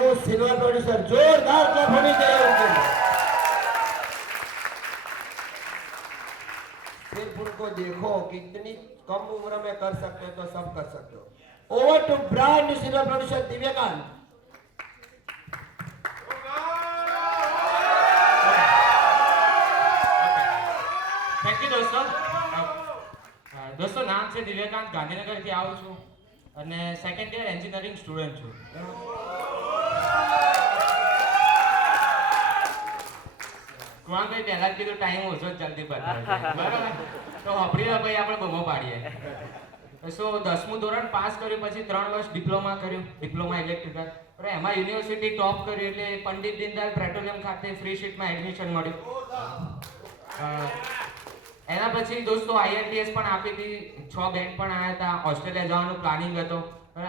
New silver producer, जोरदार clap होनी चाहिए उनके लिए। सिर्फ उनको देखो कि इतनी कम उम्र में कर सकते हो तो सब कर सकते हो। Over to brand new silver producer Divyakant. Thank you દોસ્તો. દોસ્તો નામ છે દિવ્યકાંત, ગાંધીનગરથી આવું છું અને સેકન્ડ યર એન્જિનિયરિંગ સ્ટુડન્ટ છું. કુવાનભાઈ પહેલા જ કીધું ટાઈમ ઓછો જ જલ્દી બતાવે બરાબર, તો હપડી ભાઈ આપણે બમો પાડીએ. સો 10મું ધોરણ પાસ કર્યું, પછી 3 વર્ષ ડિપ્લોમા કર્યું, ડિપ્લોમા ઇલેક્ટ્રિકલ. પણ એમાં યુનિવર્સિટી ટોપ કર્યું એટલે પંડિત દીનદયાળ પેટ્રોલિયમ ખાતે ફ્રી સીટમાં એડમિશન મળ્યું. એના પછી દોસ્તો IELTS પણ આપી હતી, 6 બેન્ડ પણ આવ્યા હતા, ઓસ્ટ્રેલિયા જવાનું પ્લાનિંગ હતો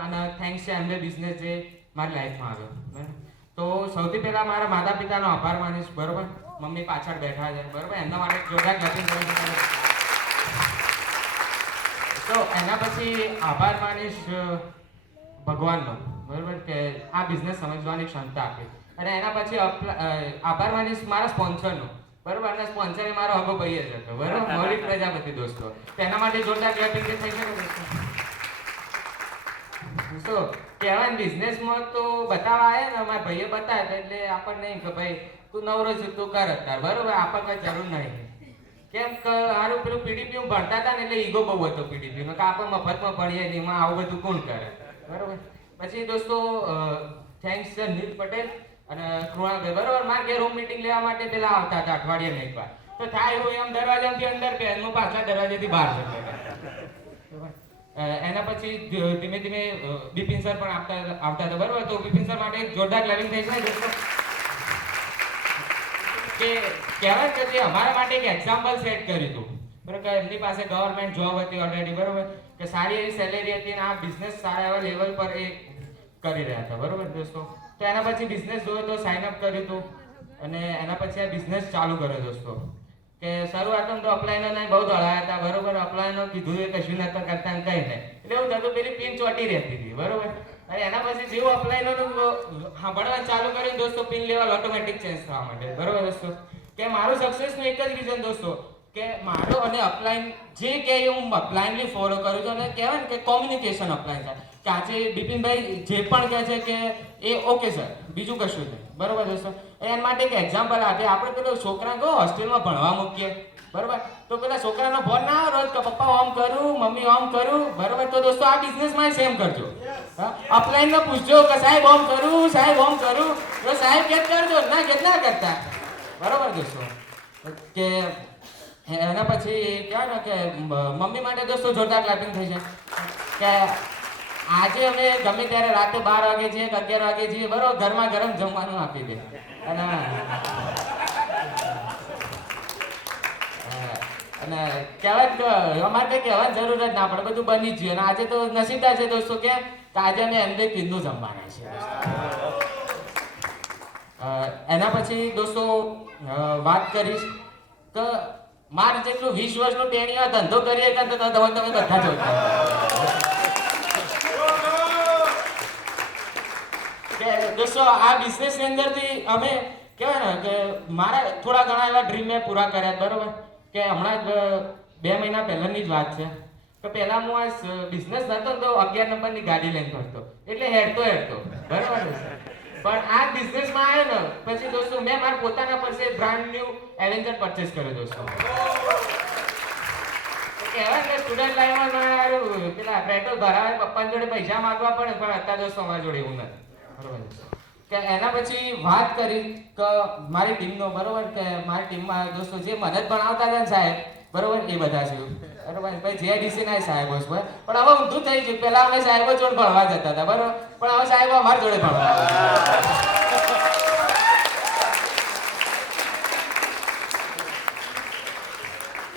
અને થેન્ક્સ છે એમને બિઝનેસ જે મારી લાઈફમાં આવ્યો. બરાબર, તો સૌથી પહેલા મારા માતા પિતાનો આભાર માનીશ. બરોબર, મમ્મી પાછળ બેઠા છે બરોબર, એમના માટે જોરદાર ક્લેપિંગ કરો. તો એના પછી આભાર માનીશ ભગવાનનો, બરોબર, કે આ બિઝનેસ સમજવાની ક્ષમતા આપી. અને એના પછી આભાર માનીશ મારા સ્પોન્સરનો, બરોબર, અને સ્પોન્સર એ મારો હગો ભાઈ જ હતો, બરોબર, મૌલિક પ્રજાપતિ દોસ્તો. તેના માટે જોરદાર ક્લેપિંગ થઈ શકે દોસ્તો. તો કહેવાય બિઝનેસમાં તો બતાવવા આવ્યા ને, અમારા ભાઈએ બતાવ્યા એટલે આપણને નહીં કે ભાઈ તું નવરો છે તું કર અત્યારે, બરોબર, આપણને કઈ જરૂર નહીં. કેમ કે સારું પેલું PDP ભણતા હતા ને એટલે ઈગો બહુ હતો PDP નો, કે આપણે મફતમાં ભણીએ નહીં, એમાં આવું બધું કોણ કરે, બરોબર. પછી દોસ્તો થેન્ક્સ છે નીલ પટેલ અને કૃણાલભાઈ, બરોબર, મારે ઘેર રૂમ મીટિંગ લેવા માટે પેલા આવતા હતા અઠવાડિયે એકવાર. તો થાય એવું એમ દરવાજાથી અંદર પહેલું પાછલા દરવાજેથી બહાર જતો. એના પછી ધીમે ધીમે બિપિન સર પણ આવતા હતા, બરોબર. તો બિપિન સર માટે જોરદાર ક્લેપિંગ થઈ છે દોસ્તો. કે કહેવાય કે જે અમારા માટે એક એક્ઝામ્પલ સેટ કર્યું હતું, બરોબર, કે એમની પાસે ગવર્મેન્ટ જોબ હતી ઓલરેડી, બરોબર, કે સારી એવી સેલેરી હતી અને આ બિઝનેસ સારા એવા લેવલ પર એ કરી રહ્યા હતા, બરોબર દોસ્તો. તો એના પછી બિઝનેસ જોયો તો સાઇન અપ કર્યું હતું અને એના પછી આ બિઝનેસ ચાલુ કર્યો દોસ્તો. કે શરૂઆતમાં તો અપ્લાયનો બહુ દોડાયા હતા, બરોબર, અપ્લાયનો કીધું એ કશું નતા કરતા ને કઈ નહીં, એટલે એવું થતું પેલી પિન ચોટી રહેતી હતી, બરોબર. અને એના પછી જેવું અપ્લાયનો સાંભળવાનું ચાલુ કર્યું દોસ્તો, પિન લેવલ ઓટોમેટિક ચેન્જ થવા માંડે, બરોબર દોસ્તો. કે મારું સક્સેસનું એક જ રીઝન દોસ્તો, કે મારો અને અપલાઈન જે કહે હું અપલાઈનલી ફોલો કરું છું, અને કહેવાય ને કે કોમ્યુનિકેશન અપલાઈન થાય, કે આજે બિપિનભાઈ જે પણ કહે છે કે એ ઓકે સર, બીજું કશું નહીં, બરોબર દોસ્તો. એના માટે એક એક્ઝામ્પલ આપે, આપણે પેલો છોકરા કહો હોસ્ટેલમાં ભણવા મૂકીએ, બરોબર, તો પેલા છોકરાનો ફોન ના આવે રોજ કે પપ્પા ઓમ કરું, મમ્મી ઓમ કરું, બરોબર. તો દોસ્તો આ બિઝનેસમાં સેમ કરજો, અપલાઈનમાં પૂછજો કે સાહેબ ઓમ કરું, સાહેબ ઓમ કરું, તો સાહેબ કે કરજો, ના કે ના કરતા, બરોબર દોસ્તો. કે એના પછી કહેવાય ને કે મમ્મી માટે દોસ્તો જોરદાર ક્લેપિંગ થઈ છે. કે આજે અમે ગમે ત્યારે રાતે 12 વાગે જઈએ કે 11 વાગે જઈએ, બરોબર, ગરમા ગરમ જમવાનું આપી દે. અને કહેવાય કે અમારે કંઈ કહેવાની જરૂર જ ના પડે, બધું બની જ ગયું. અને આજે તો નસીબદાર છે દોસ્તો કે આજે અમે એમને કીધું જમવાના છે. એના પછી દોસ્તો વાત કરીશ કે મારે જેટલું 20 વર્ષનું ટેણીઓ ધંધો કરીએ તો તમે બધા જોતા કે દોસ્તો આ બિઝનેસની અંદરથી અમે કહેવાય ને કે મારા થોડા ઘણા એવા ડ્રીમ મેં પૂરા કર્યા, બરોબર. કે હમણાં જ 2 મહિના પહેલાની જ વાત છે કે પહેલા હું આ બિઝનેસ હતો તો 11 નંબરની ગાડી લઈને ફરતો, એટલે હેડતો, બરોબર. પણ આ બિઝનેસમાં આવ્યો ને પછી દોસ્તો મેં મારા પોતાના પાસે બ્રાન્ડ ન્યુ એવેન્જર પરચેસ કર્યો દોસ્તો. કહેવાય કે સ્ટુડન્ટ લાઈફમાં પેલા પેટ્રોલ ભરાવે પપ્પાની જોડે પૈસા માંગવા પડે, પણ અત્યારે દોસ્તો અમારા જોડે એવું નથી, બરોબર. કે એના પછી વાત કરી કે મારી ટીમનો, બરોબર, કે મારી ટીમમાં દોસ્તો જે મને જ ભણાવતા હતા ને સાહેબ, બરોબર, એ બધા છે, બરોબર. ભાઈ JDC ના સાહેબો છે, પણ હવે ઊંધું થઈ ગયું, પેલા અમે સાહેબો જોડે ભણવા જતા હતા, બરોબર, પણ હવે સાહેબો અમારા જોડે ભણવા.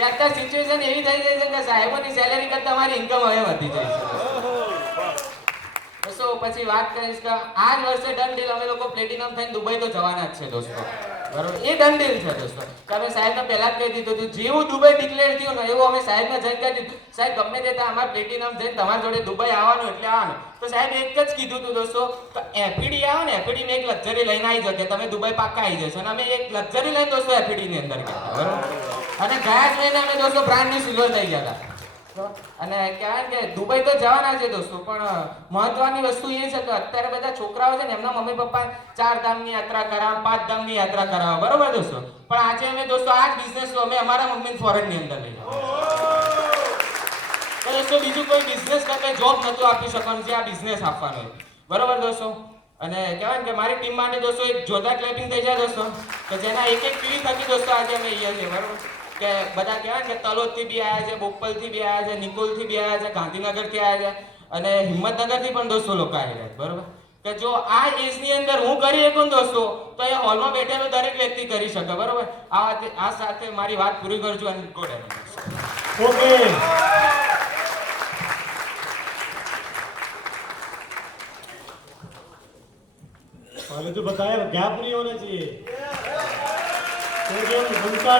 અત્યારે સિચ્યુએશન એવી થઈ ગઈ છે કે સાહેબોની સેલેરી કરતા અમારી ઇન્કમ હવે વધી જાય છે. તો પછી વાત કરીશ કે આ જ વર્ષે ડન ડીલ, અમે લોકો પ્લેટિનમ થઈને દુબઈ તો જવાના જ છે દોસ્તો. બરોબર, એ ડન ડીલ છે દોસ્તો. તમે સાહેબને પહેલા જ કહી દીધું હતું, જેવું દુબઈ ડિક્લેર થયું ને એવું અમે સાહેબને જઈને કહી દીધું, સાહેબ ગમે તે ત્યાં અમારે પ્લેટિનમ જઈને તમારી જોડે દુબઈ આવવાનું એટલે આવવાનું. તો સાહેબ એક જ કીધું હતું દોસ્તો, એફીડી આવે ને એફીડી ને એક લક્ઝરી લઈને આવી જશે, તમે દુબઈ પાક્કા આવી જશો. અને અમે એક લક્ઝરી લઈને દોસ્તો એફીડી ની અંદર ગયા, બરોબર. અને ગયા જ લઈને અમે દોસ્તો બ્રાન્ડ ન્યુ સિલ્વર લઈ ગયા હતા. અને કહેવાય કે દુબઈ તો જવાના છે દોસ્તો, પણ મહત્વની વસ્તુ એ છે કે અત્યારે બધા છોકરાઓ છે ને એમના મમ્મી પપ્પા 4 ધામની યાત્રા કરાવે, 5 ધામની યાત્રા કરાવે, બરોબર દોસ્તો. પણ આજે અમે દોસ્તો આ જ બિઝનેસ અમે અમારા મમ્મીને ફોરેન ની અંદર લઈ ગયા. તો દોસ્તો બીજું કોઈ બિઝનેસ કરતા જોબ નતું આપી શકવાનું, જે આ બિઝનેસ આપવાનો છે, બરોબર દોસ્તો. અને કહેવાય કે મારી ટીમ માટે દોસ્તો એક જોરદાર ક્લેપિંગ થઈ જાય દોસ્તો, કે જેના એક એક પીઢી થકી દોસ્તો આજે અમે અહીંયા છીએ, બરોબર. કે બધા કહેવાય કે તલોદથી બી આવ્યા છે, બોપલથી બી આવ્યા છે, નિકોલથી બી આવ્યા છે, ગાંધીનગરથી આવ્યા છે અને હિંમતનગરથી પણ દોસ્તો લોકો આવ્યા છે, બરોબર. કે જો આ એજની અંદર હું કરી શકું દોસ્તો તો એ હોલમાં બેઠેલો દરેક વ્યક્તિ કરી શકે, બરોબર. આ સાથે મારી વાત પૂરી કરું છું અને ગોડ ओके पहले तो बताया गैप नहीं होना चाहिए, तो जो उनका